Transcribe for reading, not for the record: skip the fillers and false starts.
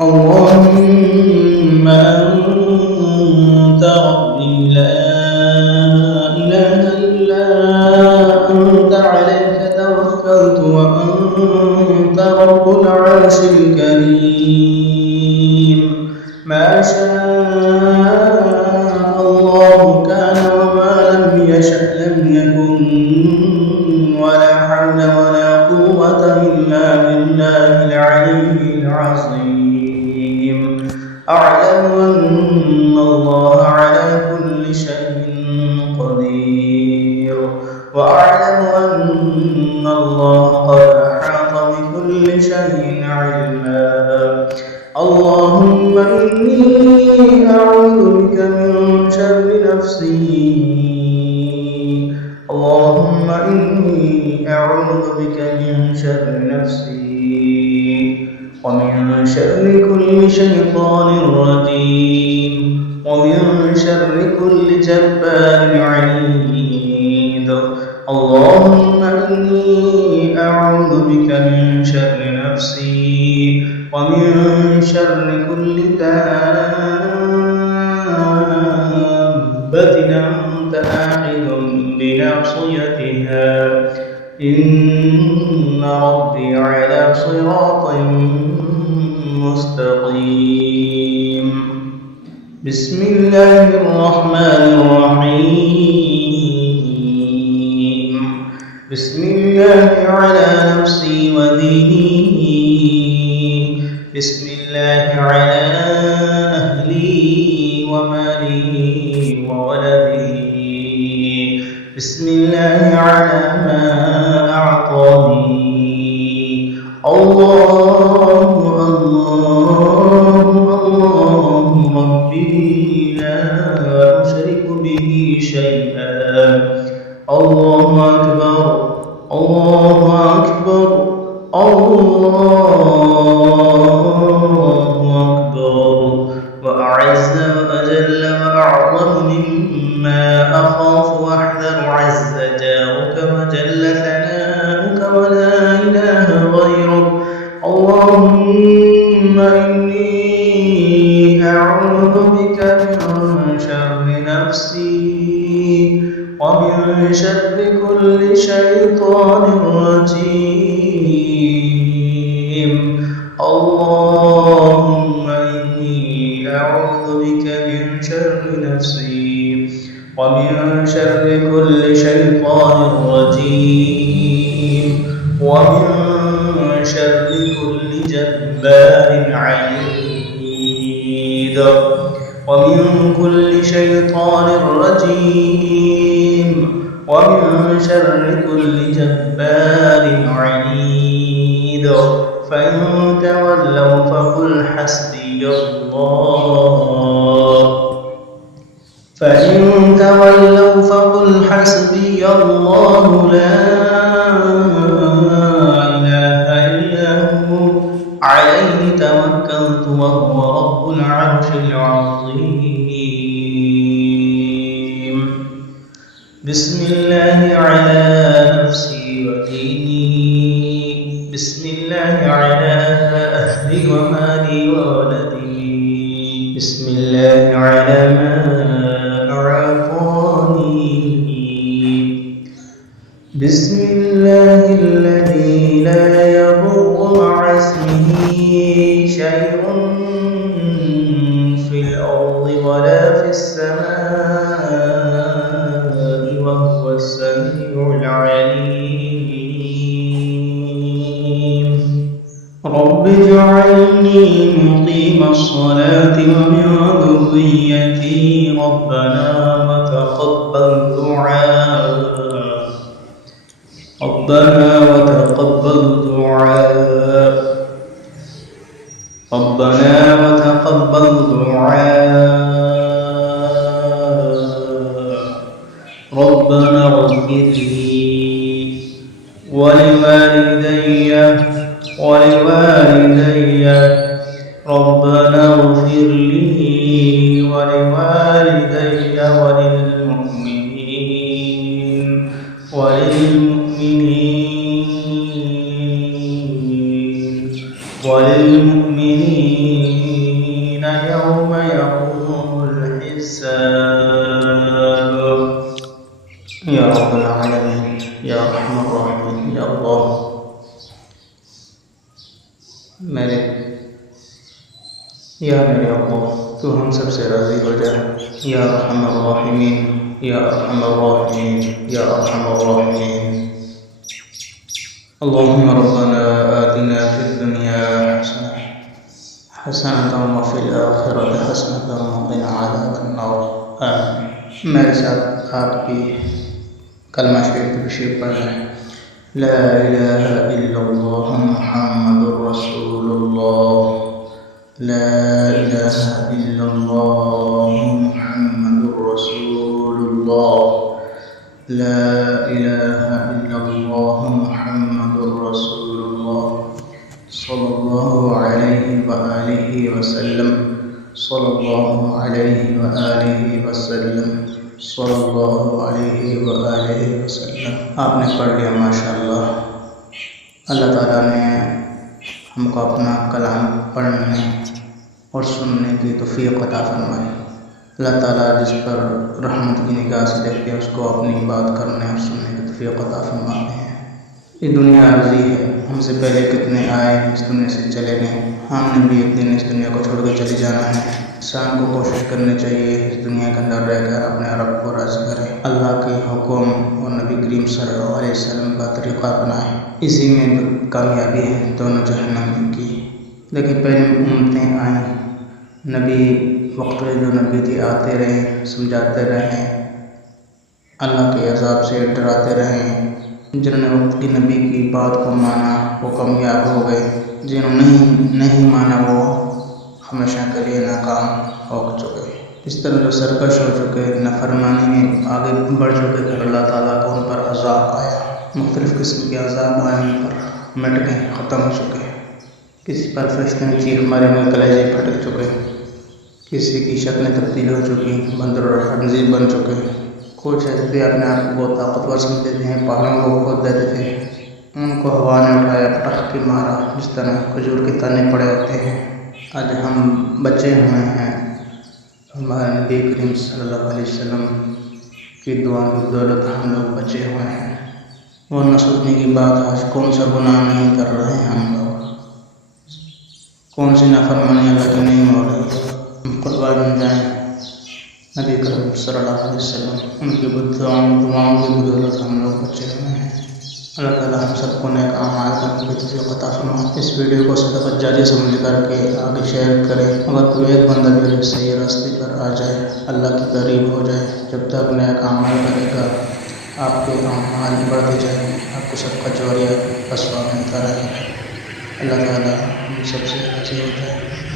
اللهم أنت ربي لا إله إلا أنت عليك توكلت وأنت رب العرش الكريم ما شاء الله كان وما لم يشأ لم يكن ولا حول ولا قوة إلا بالله العلي العظيم أعلم أن الله على كل شيء قدير وأعلم أن الله قد أحاط بكل شيء علما اللهم إني أعوذ بك من شر نفسي اللهم إني أعوذ بك من شر نفسي ومن شر كل شيطان رجيم ومن شر كل جبار عنيد اللهم إني أعوذ بك من شر نفسي ومن شر كل دابة أنت آخذ بناصيتها إن ربي على صراط مستقيم بسم الله الرحمن الرحيم بسم الله على نفسي وديني بسم الله على أهلي ومالي وولدي بسم الله على ما أعطاني الله ربي لا أشرك به شيئا الله أكبر الله أكبر الله أكبر وأعز وأجل وأعظم مما أخاف وأحذر عز جارك وجل ثناؤك ولا إله غيرك اللهم إني أعوذ بك من شر نفسي ومن شر كل شيطان رجيم اللهم إني أعوذ بك من شر نفسي ومن شر كل شيطان رجيم ومن شر كل جبار عنيد ومن كل شيطان رجيم ومن شر كل جبار عنيد فإن تولوا فقل حسبي الله فإن تولوا فقل حسبي الله لا إله إلا هو عليه توكلت وهو رب العرش العظيم بسم الله على نفسي وديني بسم الله على أهلي ومالي وولدي بسم الله على ما أعطاني بسم الله الذي لا يضر مع اسمه شيء في الأرض ولا في السماء وهو السميع العليم رب اجعلني مقيم الصلاة ومن ذريتي ربنا وتقبل دعاء ربنا وتقبل دعاء ربنا وتقبل دعاء ربنا اغفر لي ولوالدي ربنا اغفر لي ولوالدي وللمؤمنين یا میرے اللہ تو ہم سب سے راضی ہو جائے، یا ارحم الراحمین، یا ارحم الراحمین، یا ارحم الراحمین۔ اللهم ربنا آتنا في الدنيا حسنة وفي الآخرة حسنة وقنا عذاب النار آمین۔ میرے ساتھ آپ بھی کلمہ شریف تشریف پڑھیں۔ لا الہ الا اللہ محمد رسول اللہ، لا الہ الا اللہ محمد رسول اللہ، لا الہ الا اللہ محمد رسول اللہ، صلی اللہ علیہ وآلہ وسلم، صلی اللہ علیہ وآلہ وسلم، صلی اللہ علیہ وآلہ وسلم۔ آپ نے پڑھ لیا ماشاءاللہ۔ اللہ تعالیٰ نے ہم کو اپنا کلام پڑھنے اور سننے کی توفیق عطا فرمائی۔ اللہ تعالیٰ جس پر رحمت کی نگاہ سے دیکھتے ہیں اس کو اپنی بات کرنے اور سننے کی توفیق عطا فرماتے ہیں۔ یہ دنیا عارضی ہے، ہم سے پہلے کتنے آئے اس دنیا سے چلے گئے، ہم نے بھی ایک دن اس دنیا کو چھوڑ کے چلے جانا ہے۔ انسان کو کوشش کرنی چاہیے اس دنیا کے اندر رہ کر اپنے رب کو راضی کرے، اللہ کے حکم اور نبی کریم صلی اللہ علیہ وسلم کا طریقہ اپنائے، اسی میں کامیابی ہے دونوں جہنم کی۔ لیکن پہلے امتیں آئیں، نبی وقت میں جو نبی تھے آتے رہے، سمجھاتے رہے، اللہ کے عذاب سے ڈراتے رہے۔ جنہوں نے وقت کی نبی کی بات کو مانا وہ کامیاب ہو گئے، جنہوں نے نہیں مانا وہ ہمیشہ کے لیے ناکام ہو چکے۔ اس طرح جو سرکش ہو چکے، نافرمانی میں آگے بڑھ چکے، پھر اللہ تعالیٰ کو ان پر عذاب آیا، مختلف قسم کے عذاب آئے، ان پر مٹ گئے، ختم ہو چکے۔ کسی پر فرشتے نے چیخ مارے ہوئے کلیجے پھٹک چکے، کسی کی شکلیں تبدیل ہو چکی، بندر اور خنزیر بن چکے۔ کچھ ایسے اپنے آپ کو بہت طاقتور سمجھتے ہیں، پہاڑوں کو کھود دیتے تھے، ان کو ہوا نے اٹھایا، پٹخ کے مارا، جس طرح کھجور کے تنے پڑے ہوتے ہیں۔ آج ہم بچے ہوئے ہیں، ہمارے نبی کریم صلی اللہ علیہ وسلم کی دعا کی بدولت ہم لوگ بچے ہوئے ہیں۔ وہ نہ سوچنے کی بات، آج کون سا گناہ نہیں کر رہے ہیں ہم لوگ، کون سی نافرمانی اللہ کی نہیں ہو رہی۔ ہم خطبہ بن جائیں نبی کریم صلی اللہ علیہ وسلم، ان کی دعاؤں کی بدولت ہم لوگ بچے ہوئے ہیں۔ اللہ تعالیٰ ہم سب کو نیک اعمال کرنے کی توفیق عطا فرمائے۔ اس ویڈیو کو صدقہ جاریہ سمجھ کر کے آگے شیئر کریں۔ اگر کوئی ایک بندہ بھی صحیح راستے پر آ جائے، اللہ کے قریب ہو جائے، جب تک نیک اعمال کرے گا آپ کے اعمال بڑھتے جائیں گے، آپ کو صدقہ جاریہ کا ثواب ملتا رہے گا۔ اللہ تعالیٰ ہم سب سے راضی ہو جائے۔